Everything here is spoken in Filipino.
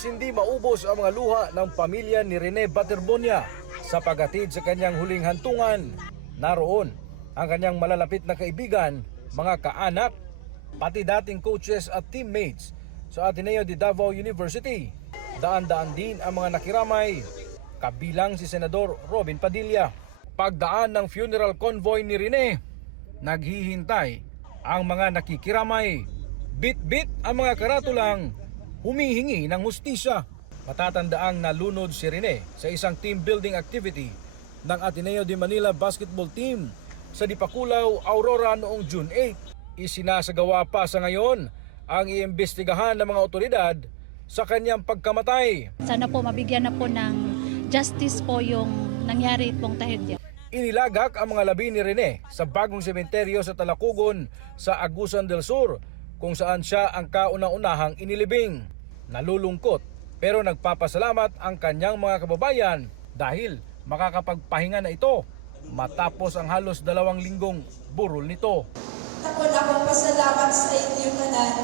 Matapos hindi maubos ang mga luha ng pamilya ni Rene Baterbonia sa paghatid sa kanyang huling hantungan, naroon ang kanyang malalapit na kaibigan, mga kaanak, pati dating coaches at teammates sa Ateneo de Davao University. Daan-daan din ang mga nakiramay, kabilang si Senador Robin Padilla. Pagdaan ng funeral convoy ni Rene, naghihintay ang mga nakikiramay. Bit-bit ang mga karatulang humihingi ng hustisya. Matatandaang nalunod si Rene sa isang team building activity ng Ateneo de Manila basketball team sa Dipakulaw, Aurora noong June 8. Isinasagawa pa sa ngayon ang iimbestigahan ng mga otoridad sa kanyang pagkamatay. Sana po mabigyan na po ng justice po yung nangyari pong trahedya. Inilagak ang mga labi ni Rene sa bagong sementeryo sa Talakugon sa Agusan del Sur, kung saan siya ang kauna-unahang inilibing. Nalulungkot pero nagpapasalamat ang kanyang mga kababayan dahil makakapagpahinga na ito matapos ang halos 2 linggong burol nito. Ako na akong pasalamat sa inyo tanan